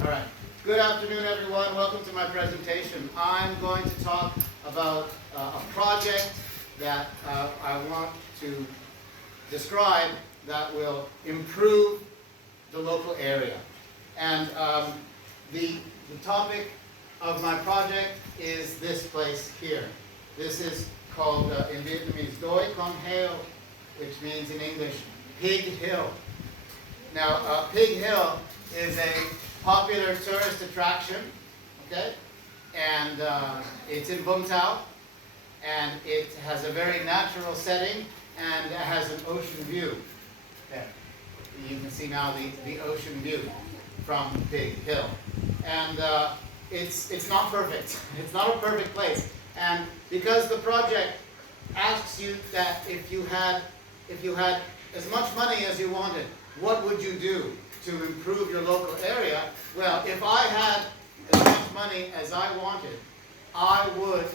All right. Good afternoon, everyone. Welcome to my presentation. I'm going to talk about a project that I want to describe that will improve the local area. And the topic of my project is this place here. This is called in Vietnamese Doi Con Heo, which means in English Pig Hill. Now, Pig Hill is a popular tourist attraction, okay? And it's in Vung Tau, and it has a very natural setting, and it has an ocean view. There. You can see now the ocean view from Pig Hill. And it's not perfect. It's not a perfect place. And because the project asks you that if you had as much money as you wanted, what would you do to improve your local area? Well, if I had as much money as I wanted, I would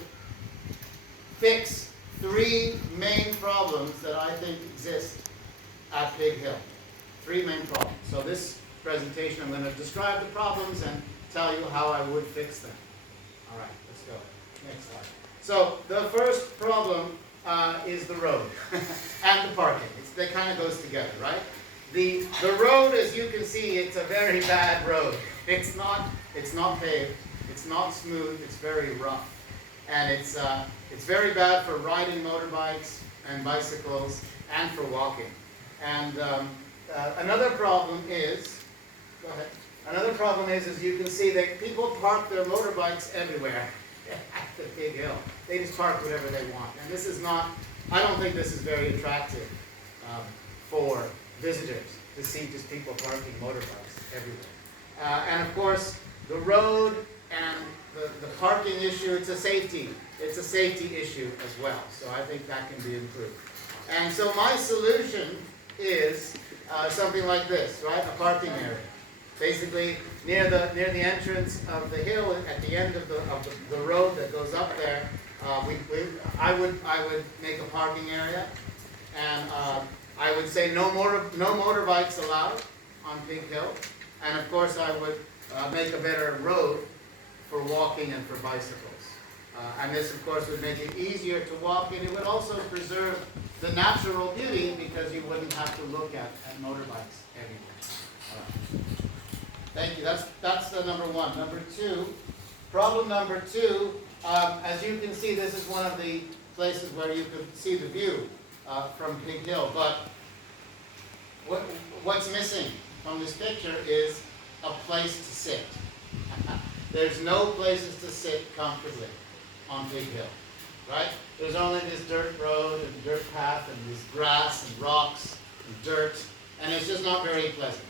fix three main problems that I think exist at Pig Hill. Three main problems. So this presentation, I'm going to describe the problems and tell you how I would fix them. All right, let's go. Next slide. So the first problem is the road and the parking. They kind of goes together, right? The road, as you can see, it's a very bad road. It's not paved. It's not smooth. It's very rough, and it's very bad for riding motorbikes and bicycles and for walking. And another problem is, go ahead. Another problem is, as you can see, that people park their motorbikes everywhere at the Pig Hill. They just park whatever they want, and this is not. I don't think this is very attractive for visitors to see just people parking motorbikes everywhere. And of course, the road and the parking issue, it's a safety issue as well. So I think that can be improved. And so my solution is something like this, right? A parking area. Basically, near the entrance of the hill, at the end of the road that goes up there, I would make a parking area, and I would say no motorbikes allowed on Pig Hill, and of course I would make a better road for walking and for bicycles. And this, of course, would make it easier to walk, and it would also preserve the natural beauty because you wouldn't have to look at motorbikes everywhere. Thank you. That's the number one. Number two, problem number two. As you can see, this is one of the places where you can see the view from Pig Hill. But what's missing from this picture is a place to sit. There's no places to sit comfortably on Pig Hill, right? There's only this dirt road and dirt path and this grass and rocks and dirt, and it's just not very pleasant.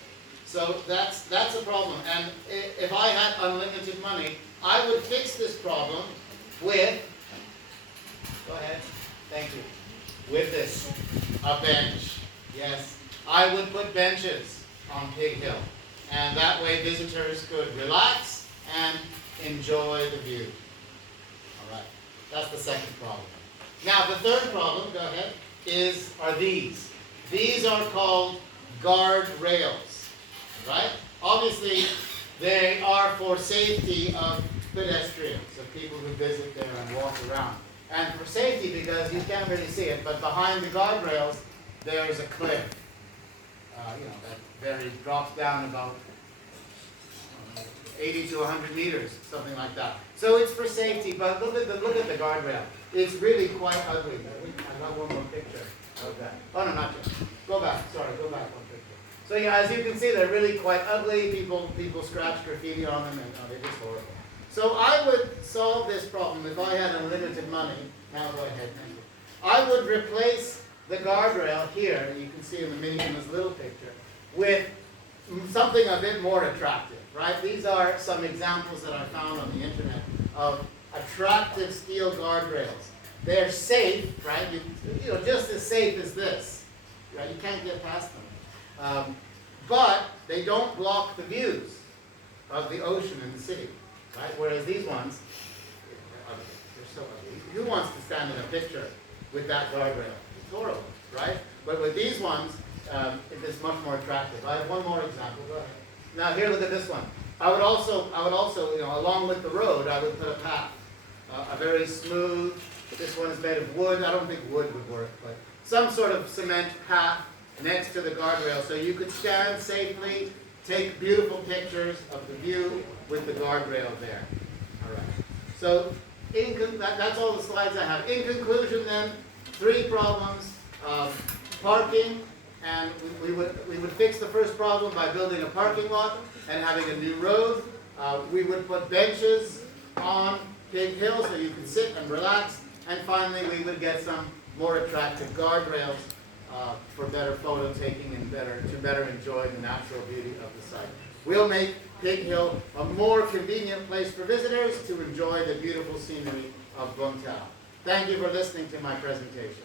So that's a problem. And if I had unlimited money, I would fix this problem with, go ahead, thank you, with this, a bench. Yes, I would put benches on Pig Hill, and that way visitors could relax and enjoy the view. All right, that's the second problem. Now the third problem, go ahead, are these. These are called guard rails, right? Obviously, they are for safety of pedestrians, of people who visit there and walk around. And for safety, because you can't really see it, but behind the guardrails, there's a cliff. That drops down about 80 to 100 meters, something like that. So it's for safety, but look at the guardrail. It's really quite ugly. I got one more picture of that. Oh, no, not yet. Go back. Sorry, go back one picture. So yeah, as you can see, they're really quite ugly. People scratch graffiti on them, and they're just horrible. So I would solve this problem if I had unlimited money. Now go ahead, thank you. I would replace the guardrail here, and you can see in this little picture, with something a bit more attractive, right? These are some examples that I found on the internet of attractive steel guardrails. They're safe, right? Just as safe as this, right? You can't get past them. But they don't block the views of the ocean and the city. Right? Whereas these ones, they're so ugly. Who wants to stand in a picture with that guardrail? It's horrible, right? But with these ones, it's much more attractive. I have one more example. Go ahead. Now here, look at this one. I would also, along with the road, I would put a path, a very smooth. This one is made of wood. I don't think wood would work, but some sort of cement path next to the guardrail, so you could stand safely, take beautiful pictures of the view with the guardrail there. All right. So that's all the slides I have. In conclusion, then, 3 problems: parking. And we would fix the first problem by building a parking lot and having a new road. We would put benches on Pig Hill so you can sit and relax. And finally, we would get some more attractive guardrails for better photo taking and to better enjoy the natural beauty of the site. We'll make Pig Hill a more convenient place for visitors to enjoy the beautiful scenery of Bung Tau. Thank you for listening to my presentation.